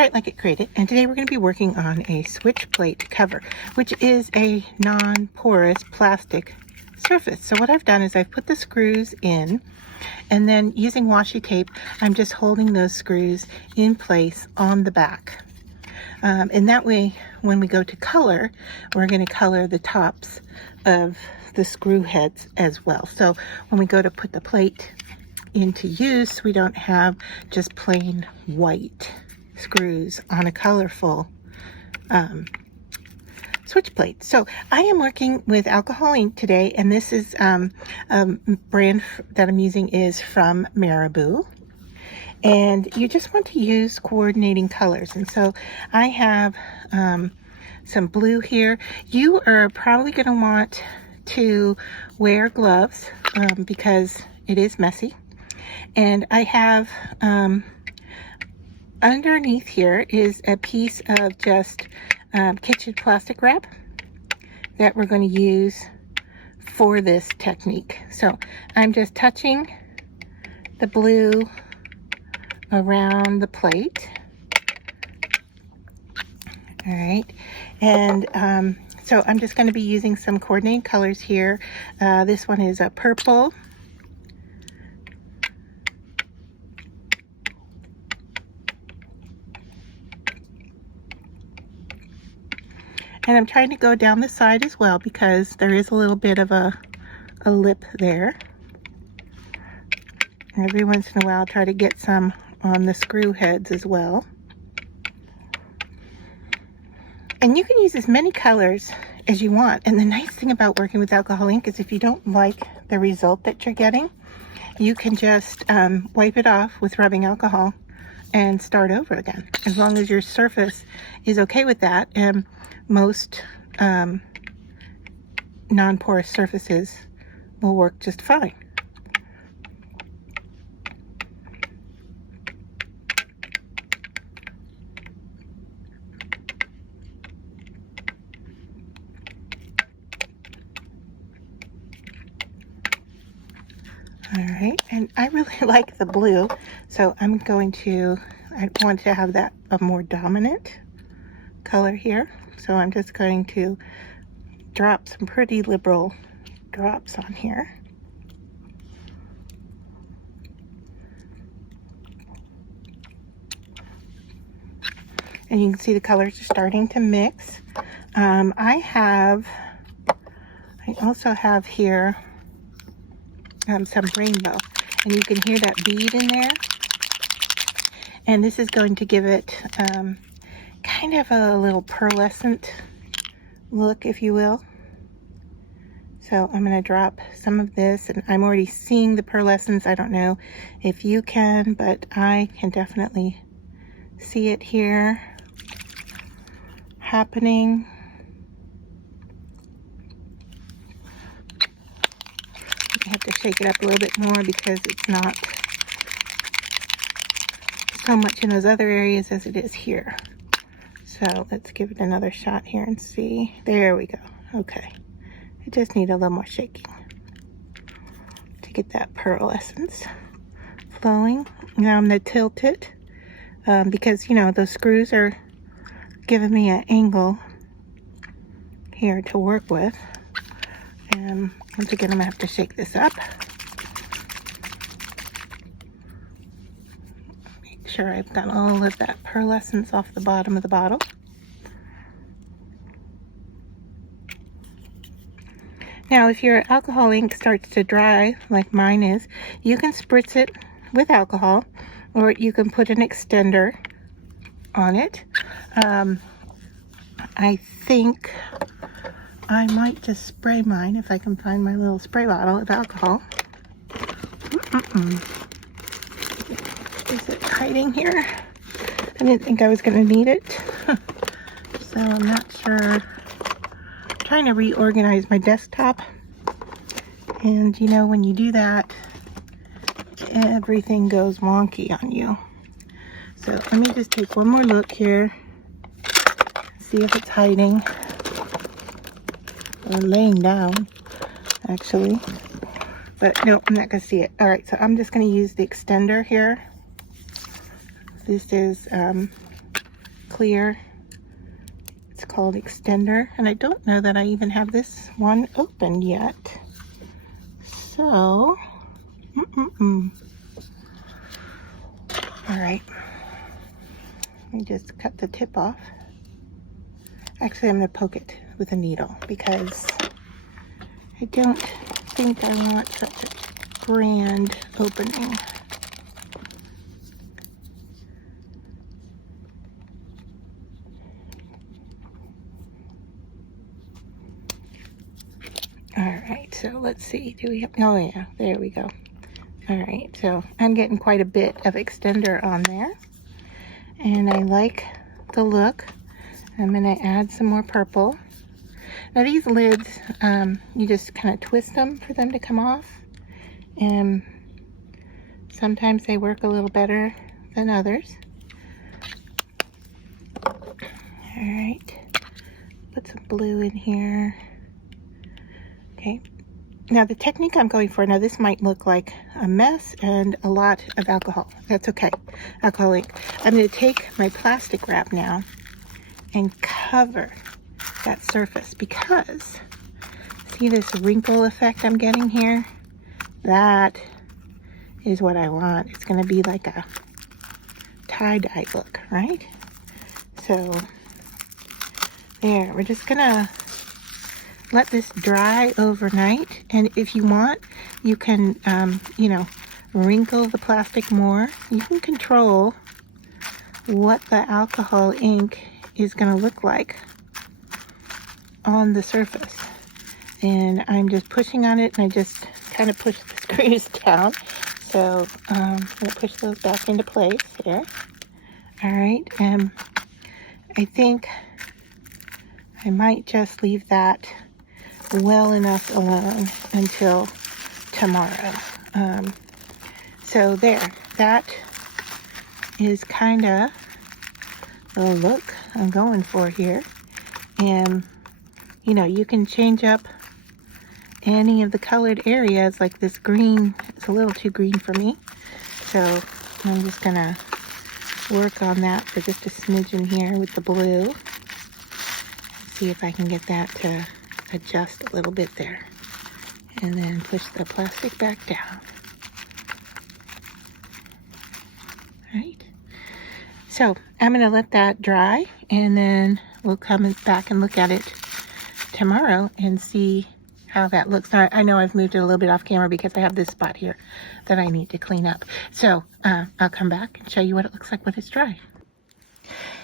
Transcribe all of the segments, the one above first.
Try It Like It Created, and today we're going to be working on a switch plate cover, which is a non-porous plastic surface. So what I've done is I've put the screws in, and then using washi tape, I'm just holding those screws in place on the back. And that way, when we go to color, we're going to color the tops of the screw heads as well. So when we go to put the plate into use, we don't have just plain white screws on a colorful switch plate. So I am working with alcohol ink today, and this is a brand that I'm using is from Marabou. And you just want to use coordinating colors. And so I have some blue here. You are probably going to want to wear gloves because it is messy. And I have underneath here is a piece of just kitchen plastic wrap that we're going to use for this technique. So I'm just touching the blue around the plate. All right, and so I'm just going to be using some coordinating colors here. This one is a purple. And I'm trying to go down the side as well because there is a little bit of a lip there. And every once in a while, I'll try to get some on the screw heads as well. And you can use as many colors as you want. And the nice thing about working with alcohol ink is if you don't like the result that you're getting, you can just wipe it off with rubbing alcohol and start over again, as long as your surface is okay with that. And most non-porous surfaces will work just fine. All right, and I really like the blue, so I want to have that a more dominant color here. So I'm just going to drop some pretty liberal drops on here. And you can see the colors are starting to mix. I also have here some rainbow, and you can hear that bead in there, and this is going to give it kind of a little pearlescent look, if you will. So I'm going to drop some of this, and I'm already seeing the pearlescence. I don't know if you can, but I can definitely see it here happening. I have to shake it up a little bit more because it's not so much in those other areas as it is here. So let's give it another shot here and see. There we go. Okay. I just need a little more shaking to get that pearlescence flowing. Now I'm going to tilt it because, you know, those screws are giving me an angle here to work with. And once again, I'm going to have to shake this up. Make sure I've got all of that pearlescence off the bottom of the bottle. Now, if your alcohol ink starts to dry, like mine is, you can spritz it with alcohol, or you can put an extender on it. I think I might just spray mine if I can find my little spray bottle of alcohol. Is it hiding here? I didn't think I was going to need it. So I'm not sure. I'm trying to reorganize my desktop. And you know, when you do that, everything goes wonky on you. So let me just take one more look here. See if it's hiding. Or laying down, actually. But no, I'm not going to see it. All right, so I'm just going to use the extender here. This is clear. It's called Extender, and I don't know that I even have this one open yet. So, all right. Let me just cut the tip off. Actually, I'm going to poke it with a needle because I don't think I want such a grand opening. All right, so let's see. Do we have, oh yeah, there we go. All right, so I'm getting quite a bit of extender on there, and I like the look. I'm gonna add some more purple. Now these lids, you just kind of twist them for them to come off, and sometimes they work a little better than others. All right, put some blue in here. Okay, now the technique I'm going for, now this might look like a mess and a lot of alcohol. That's okay, alcohol ink. I'm going to take my plastic wrap now and cover that surface, because see this wrinkle effect I'm getting here? That is what I want. It's going to be like a tie-dye look, right? So there, we're just going to let this dry overnight, and if you want, you can, you know, wrinkle the plastic more. You can control what the alcohol ink is going to look like on the surface. And I'm just pushing on it, and I just kind of push the screws down. So I'm going to push those back into place there. All right, and I think I might just leave that well enough alone until tomorrow. So there, that is kind of the look I'm going for here. And you know, you can change up any of the colored areas. Like this green, it's a little too green for me, so I'm just gonna work on that for just a smidgen here with the blue. See if I can get that to adjust a little bit there, and then push the plastic back down. Right, so I'm going to let that dry, and then we'll come back and look at it tomorrow and see how that looks. Now I know I've moved it a little bit off camera because I have this spot here that I need to clean up, so I'll come back and show you what it looks like when it's dry.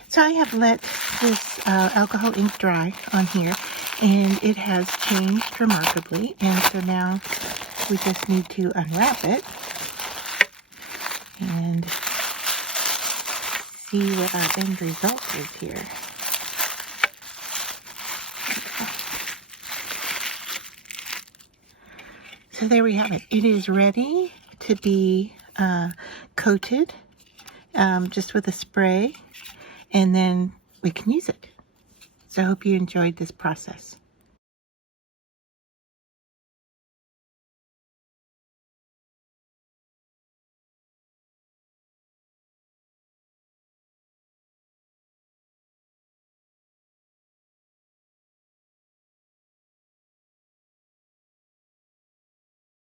So I have let this alcohol ink dry on here, and it has changed remarkably. And so now we just need to unwrap it and see what our end result is here. So there we have it. It is ready to be coated just with a spray, and then we can use it. So I hope you enjoyed this process.